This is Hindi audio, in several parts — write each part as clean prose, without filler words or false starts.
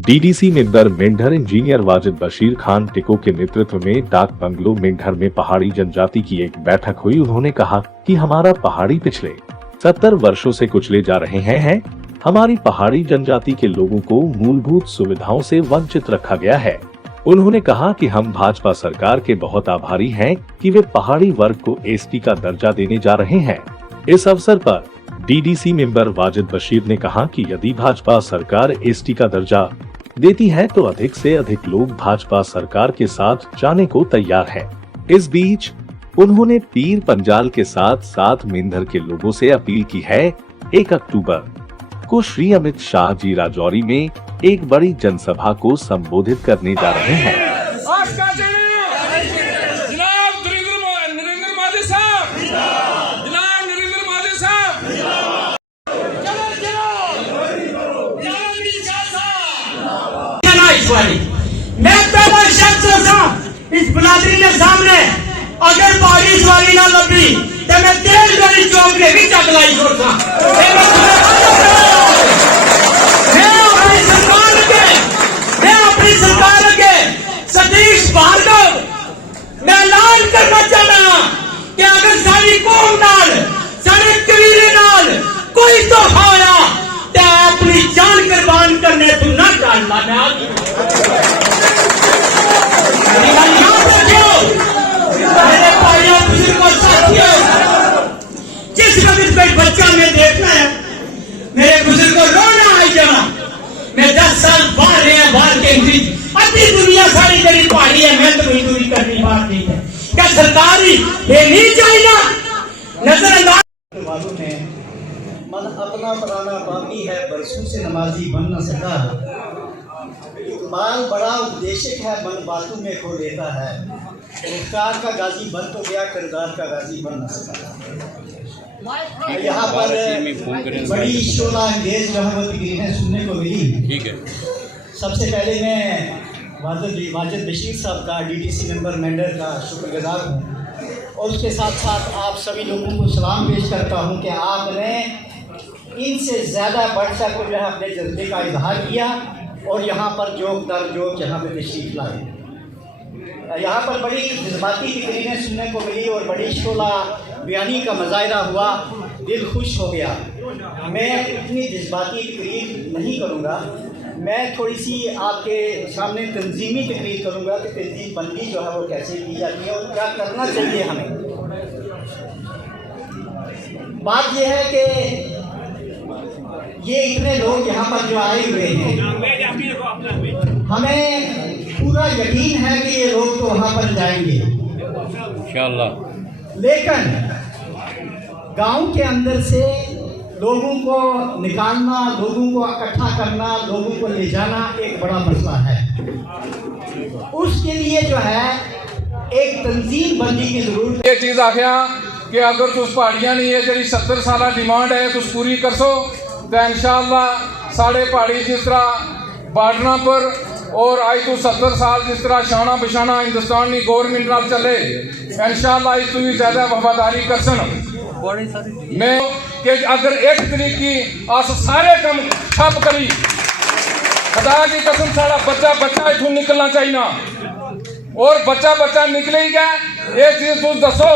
DDC member Mendhar engineer Wajid Bashir Khan टिको के नेतृत्व में डाक बंगलो मेंढर में पहाड़ी जनजाति की एक बैठक हुई। उन्होंने कहा कि हमारा पहाड़ी पिछले 70 वर्षों से कुचले जा रहे हैं। हमारी पहाड़ी जनजाति के लोगों को मूलभूत सुविधाओं से वंचित रखा गया है। उन्होंने कहा कि हम भाजपा सरकार के बहुत आभारी हैं कि वे पहाड़ी वर्ग को एसटी का दर्जा देने जा रहे हैं। इस अवसर पर डीडीसी मेंबर वाजिद बशीर ने कहा कि यदि भाजपा सरकार एसटी का दर्जा देती है तो अधिक से अधिक लोग भाजपा सरकार के साथ जाने को तैयार हैं। इस बीच उन्होंने पीर पंजाल के साथ साथ मेंढर के लोगों से अपील की है। 1 अक्टूबर को श्री अमित शाह जी राजौरी में एक बड़ी जनसभा को संबोधित करने जा रहे हैं। मैं पहला शख्स इस बिरादरी के सामने अगर पहाड़ी सवारी ना लभी तो मैं तेल गली चौक में भी चकलाई छोड़ता। मैं अपनी सरकार के सतीश भार्गव मैं ऐलान करना चाहना कि अगर सारी कौम नाल सारे कबीले नाल कोई तो होया तो अपनी जान कुर्बान करने तू ना डालना। मेरे भाइयों बुजुर्गों साथियों, जिस वक्त पे बच्चा में देखना है मेरे बुजुर्गों रोना आई जाना। मैं 10 साल बाहर रहे बाहर के अभी दुनिया सारी जरी पहाड़ी है। मैं तो मजदूरी करनी बात नहीं है। क्या सरकार ही ये नहीं चाहिए नजरअंदाज वालों ने मन अपना पराना बाकी है बरसों से नमाजी बन न सका। इकबाल बड़ा उपदेशक है मन बातों में खो लेता है। रोजगार का गाजी बन तो गया किरदार का गाजी बन न सका। यहाँ पर बड़ी शोला अंगेज रहमतगिरी है सुनने को मिली। ठीक है, सबसे पहले मैं वाजिद बशीर साहब का डीडीसी मेंबर मेंढर का शुक्रगुजार हूँ और उसके साथ साथ आप सभी लोगों को सलाम पेश करता हूँ कि आपने इनसे ज़्यादा बढ़ चढ़ कर जो है अपने जज्बे का इजहार किया और यहाँ पर जोक दर जोक यहाँ पर तशरीफ लाए। यहाँ पर बड़ी जज्बाती तकरीरें सुनने को मिली और बड़ी शोला बयानी का मुजाहरा हुआ। दिल खुश हो गया। मैं इतनी जज्बाती तकरीर नहीं करूँगा, मैं थोड़ी सी आपके सामने तंजीमी तकरीर करूँगा कि तंजीम बंदी जो है वो कैसे की जाती है और क्या करना चाहिए हमें। बात यह है कि ये इतने लोग यहाँ पर जो आए हुए हैं, हमें पूरा यकीन है कि ये लोग तो वहाँ पर जाएंगे इंशाअल्लाह। लेकिन गांव के अंदर से लोगों को निकालना, लोगों को इकट्ठा करना, लोगों को ले जाना एक बड़ा मसला है। उसके लिए जो है एक तंजीम बंदी की जरूरत है। ये चीज़ आखिया कि अगर तुस पहाड़ियाँ नहीं है जी 70 साल डिमांड है तुस पूरी कर सो तो इंशाअल्लाह साढ़े पहाड़ी जिस तरह बार्डर पर और आज तो 70 साल जिस तरह शाना बिशाना हिंदुस्तान की गवर्नमेंट नाल चले इंशाअल्लाह इस तो भी ज्यादा वफादारी कर सन। मैं कि अगर 1 तरीक की अस सारे कम ठप करी खुदा की कसम सारा बच्चा इथों निकलना चाहिए और बच्चा निकले ही गया। ये चीज तुम दसो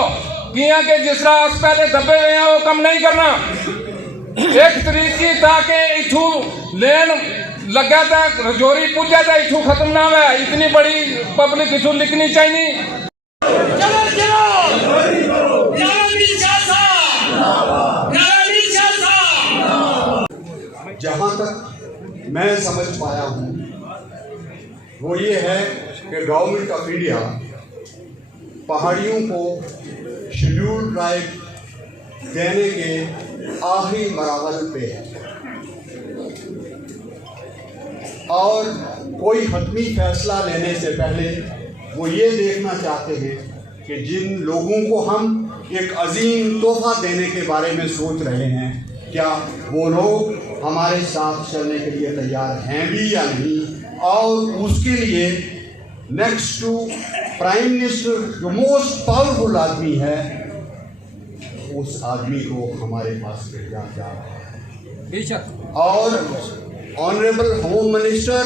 किया कि जिस तरह अस पहले दबे हुए हैं वो कम नहीं करना। 1 तरीक की ताकि इथू लेन लगा था रजौरी पूजा था इथू खत्म ना हुआ। इतनी बड़ी पब्लिक इथू लिखनी चाहिए। जहाँ तक मैं समझ पाया हूँ वो ये है कि गवर्नमेंट ऑफ इंडिया पहाड़ियों को शेड्यूल्ड ट्राइब देने के आखिरी मराहल पे है और कोई हतमी फैसला लेने से पहले वो ये देखना चाहते हैं कि जिन लोगों को हम एक अजीम तोहफा देने के बारे में सोच रहे हैं क्या वो लोग हमारे साथ चलने के लिए तैयार हैं भी या नहीं। और उसके लिए नेक्स्ट टू प्राइम मिनिस्टर जो मोस्ट पावरफुल आदमी है उस आदमी को हमारे पास भेजा जा रहा है और honourable home minister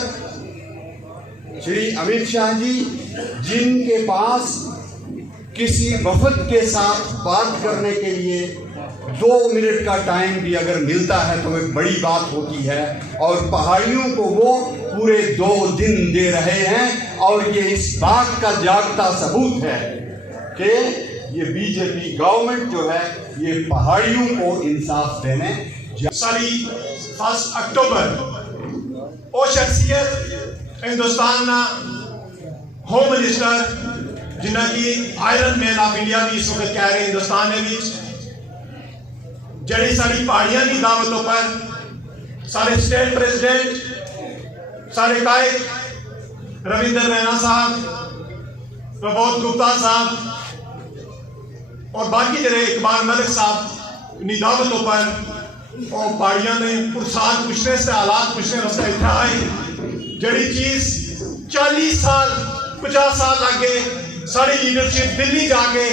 Shri Amit Shah ji, जिनके पास किसी वफद के साथ बात करने के लिए 2 मिनट का टाइम भी अगर मिलता है तो एक बड़ी बात होती है, और पहाड़ियों को वो पूरे 2 दिन दे रहे हैं। और ये इस बात का जागता सबूत है कि ये बीजेपी गवर्नमेंट जो है ये पहाड़ियों को इंसाफ देने सारी 1 अक्टूबर वो शख्सियत हिंदुस्तान होम मिनिस्टर जिन्हें की आयरन मैन ऑफ इंडिया भी इस वक्त कह रहे हिंदुस्तान ने भी जड़ी सारी पहाड़ियां की दावतों पर सारे स्टेट प्रेसिडेंट सारे कायद रविंद्र रैना साहब, प्रबोध गुप्ता साहब और बाकी जरे इकबाल मलिक साहब नी दावतों पर और पहाड़ियां ने पुरसान पूछने से हालात पूछने वास्ते इतना आए जड़ी चीज 40 साल 50 साल लग गए सारी लीडरशिप दिल्ली जाके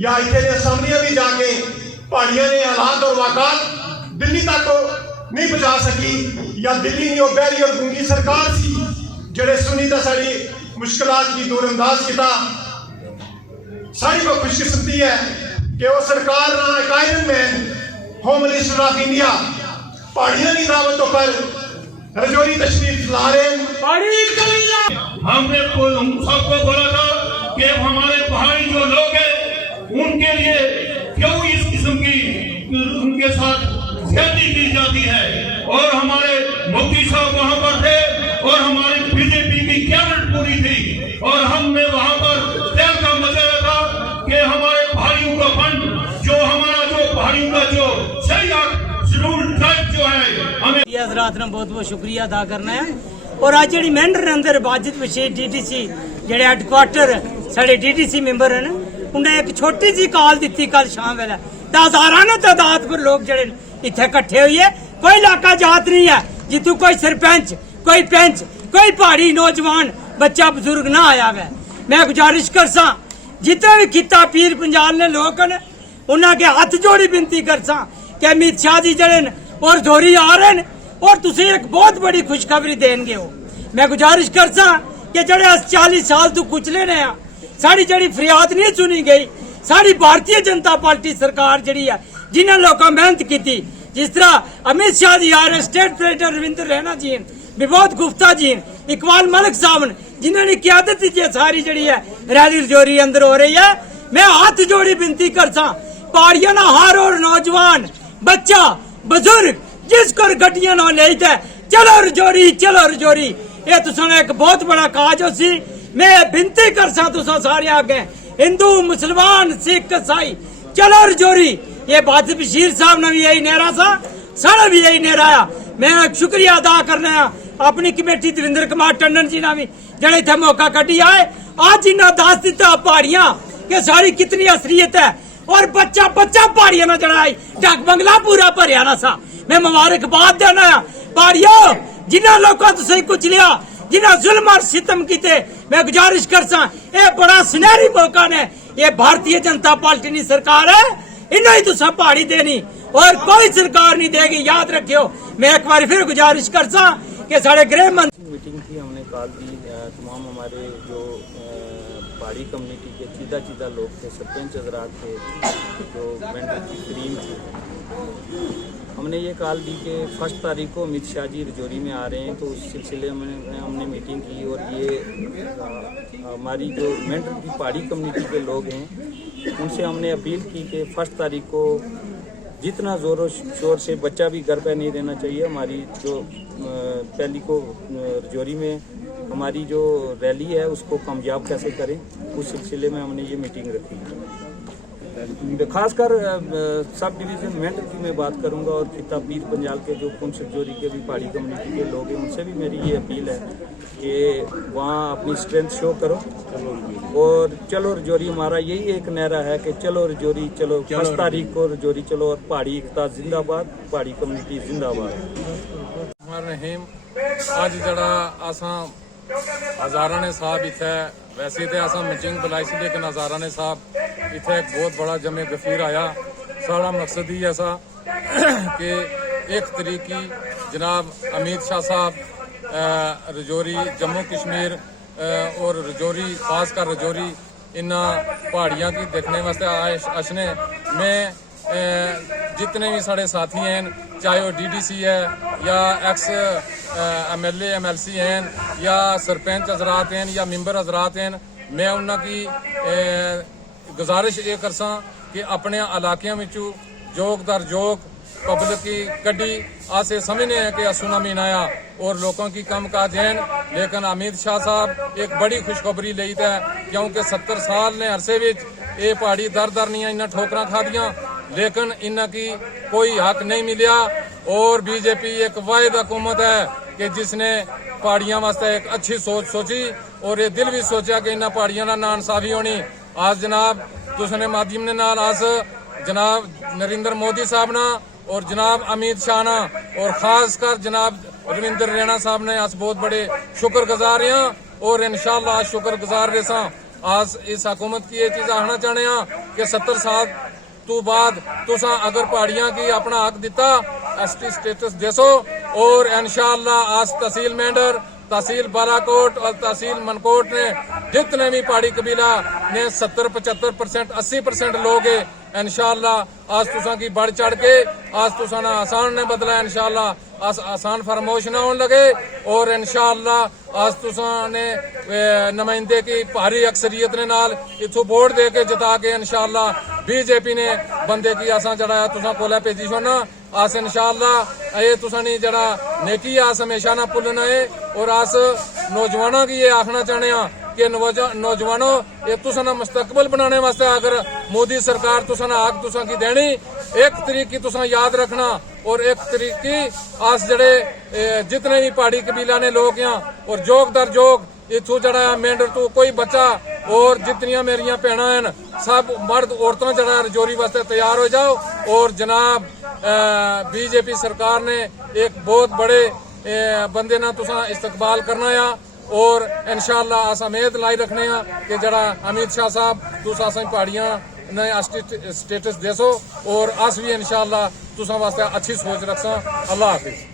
या इतने असम्बलियां भी जाके पहाड़ियां ने हालात और वाकत दिल्ली तक नहीं पहुंचा सकी, या दिल्ली नहीं बहरी और गूंगी सरकार सी जड़े सुनी तो सारी मुश्किलात की दूरअंदाज किया। सारी को खुशकिस्मती है कि वो सरकार ना एक iron man home minister of India पहाड़ियों की दावतों पर रजौरी तशरीफ ला रहे हैं। हमने सबको बोला था कि हमारे पहाड़ी जो लोग हैं उनके लिए क्यों इस किस्म की उनके साथ ज्यादती की जाती है, और हमारे मुफ्ती साहब वहां पर थे और हमारी बीजेपी की कैबिनेट पूरी थी और हमने वहां पर तय का मसला था कि हमारे पहाड़ियों का फंड जो हमारा जो पहाड़ियों का जो सही शेड्यूल ट्राइब जो है हमें हजरात ने बहुत बहुत शुक्रिया अदा करना है। और आज जी मेंढर अंदर वाजिद बशीर डीटीसी जेडे हैडक्वार्टर साढ़े डीटीसी मेंबर हैं उन्हें एक छोटी सी कॉल दी कल शाम वेले हजारां तादाद पर लोग जड़े इतने इकट्ठे हुए है। कोई इलाका जात नहीं है जितू कोई सरपंच कोई पंच कोई पहाड़ी नौजवान बच्चा बुजुर्ग ना आया है। मैं गुजारिश कर सा जितने भी खिता पीर पंजाब ने लोग ने उन्होंने हाथ जोड़ी विनती कर सा कि अमित शाह जी जड़े और धोरी आ रहे हैं और तुम एक बहुत बड़ी खुशखबरी देंगे हो। मैं गुजारिश कर सा कि जड़े 40 साल तू कुचले ने साड़ी जड़ी फरियाद नहीं सुनी गई। साड़ी भारतीय जनता पार्टी सरकार जड़ी है जिन्हें लोग मेहनत की थी, जिस तरह अमित शाह जी आ रहे, स्टेट प्रेसिडेंट रविंद्र रैना जी, विभोद गुप्ता जी, इकबाल मलिक साहब जिन्होंने क्यादत की सारी जड़ी है रैली रजौरी अंदर हो रही है। मैं हाथ जोड़ी विनती कर सा पहाड़ियां ना हर और नौजवान बच्चा बुजुर्ग जिसको गड्डियां ना ले चलो रजौरी ये तुसा एक बहुत बड़ा काज हो सी। मैं विनती कर सा तुसा सारे आगे हिंदू मुसलमान सिख ईसाई चलो रजौरी। ये वाजिद बशीर साहब ने भी यही नेरा सा, सारा भी यही नेराया। मैं शुक्रिया अदा करना अपनी कमेटी दविंदर कुमार टंडन जी ने भी जड़े इतने मौका कटी आए। आज इन्हें दस दिता पहाड़ियां कि सारी कितनी असलियत है और बच्चा पहाड़ियां ना जड़ाई डक बंगला पूरा भरिया ना सा। मैं मुबारकबाद देना पहाड़ियों जिन्हें लोगों तुम कुछ लिया जिन्हें जुल्म और सितम किते। मैं गुजारिश कर सा ये बड़ा सुनहरी मौका ने ये भारतीय जनता पार्टी की सरकार है इन्हें ही तुसा पहाड़ी देनी और कोई सरकार नहीं देगी। याद रखियो। मैं एक बार फिर गुजारिश कर सा कि साढ़े गृह मंत्री मीटिंग थी हमने कॉल दी तमाम हमारे जो पहाड़ी कम्युनिटी के चीदा लोग थे, सरपंच हजरात थे, जो मेंढर की टीम थी। हमने ये कॉल दी कि 1 तारीख को अमित शाह जी रजौरी में आ रहे हैं, तो उस सिलसिले में हमने मीटिंग की और ये हमारी जो मेंढर की पहाड़ी कम्युनिटी के लोग हैं उनसे हमने अपील की कि 1 तारीख को जितना ज़ोरों शोर से बच्चा भी घर पे नहीं रहना चाहिए। हमारी जो पहली को रजौरी में हमारी जो रैली है उसको कामयाब कैसे करें, उस सिलसिले में हमने ये मीटिंग रखी। खासकर सब डिवीज़न मेंढर की मैं बात करूंगा और खिता पीर पंजाल के जो पुंछ रजौरी के भी पहाड़ी कम्युनिटी के लोग हैं उनसे भी मेरी ये अपील है कि वहाँ अपनी स्ट्रेंथ शो करो और चलो रजौरी। हमारा यही एक नारा है कि चलो रजौरी चलो, 1 तारीख को रजौरी चलो और पहाड़ी एकता जिंदाबाद, पहाड़ी कम्युनिटी जिंदाबाद। रहीम अज जड़ा असां हजारा ने साहब इत्थे वैसे तो असां मीटिंग बुलाई सी लेकिन हजारा ने साहब इत्थे एक बहुत बड़ा जमे गफीर आया। सारा मकसद ही ऐसा कि 1 तरीक की जनाब अमित शाह साहब रजौरी जम्मू कश्मीर और रजौरी, खासकर रजौरी इन पहाड़ियाँ की देखने वास्ते आए अशने में जितने भी साढ़े साथी हैं, चाहे वो DDC है या एक्स MLA MLC हैं या सरपंच हजरात हैं या मेंबर हजरात हैं, मैं उन्होंने गुजारिश ये करसा कि अपने इलाकों में जोग दर जोग पब्लिक की कड्डी आसे समझने हैं कि सुनामी आया और लोगों की कम काज हैं, लेकिन अमित शाह साहब एक बड़ी खुशखबरी ली है क्योंकि 70 साल ने अरसे विच ये पहाड़ी दर दर नहीं इन्हें ठोकरां खा दियां, लेकिन इन्हें की कोई हक नहीं मिलिया। और बीजेपी एक वाहिद हुकूमत है कि जिसने पहाड़ियां वास्ते एक अच्छी सोच सोची और ये दिल भी सोचा कि इन्हें पहाड़ियां ना नाइंसाफी होनी। आज जनाब दूसरे माध्यम ने नाल आज जनाब नरेंद्र मोदी साहब ना और जनाब अमित शाह ना और खासकर जनाब रविंदर रैना साहब ने आज बहुत बड़े शुक्रगुजार हैं और इंशाअल्लाह शुक्रगुजार रेसा आज इस हुकूमत की ये चीज आखना चाहने हैं कि 70 साल तो बाद तुसा अगर पहाड़ियां की अपना हक दिता ST स्टेटस देसो और इंशाअल्लाह आज तहसील मेंढर, तहसील बालाकोट और तहसील मनकोट ने जितने भी पहाड़ी कबीला ने 70-75% 80% लोग है इंशाअल्लाह आज तुसा की बढ़ चढ़ के आज तुसा ना आसान ने बदला इंशाअल्लाह आज आसान फरमोश ना होने लगे और इंशाअल्लाह आज तुसा ने नुमाइंदे की भारी अक्सरियत ने नाल इथों वोट दे के जिता के इंशाअल्लाह बीजेपी ने बंदे की आसा जड़ा तुसा कोला भेजी छोना आस इंशाअल्लाह ये तुसा नी जड़ा नेकी आस हमेशा ना भुलना है और आस नौजवानों की ये आखना चाहने कि नौजवानों ये तुसा ना मुस्तकबल बनाने वास्ते अगर मोदी सरकार तुसा ना हक तुसा की देनी एक तरीके तुसा याद रखना और एक तरीके आस जड़े जितने भी पहाड़ी कबीला ने लोग यहाँ और जोग दर जोग इथू जड़ा मेंढर तू कोई बच्चा और जितनियां मेरिया भैणा हैं सब मर्द औरतों जड़ा रजौरी वास्ते तैयार हो जाओ और जनाब बीजेपी सरकार ने एक बहुत बड़े बंदे ना तुसा इस्तकबाल करना है और इंशाअल्लाह अस उम्मीद लाई रखने कि जड़ा अमित शाह साहब तुसा असें पहाड़ियां ने स्टेटस देसो और अस भी इंशाअल्लाह तुसा वास्ते अच्छी सोच रखसा। अल्लाह हाफिज।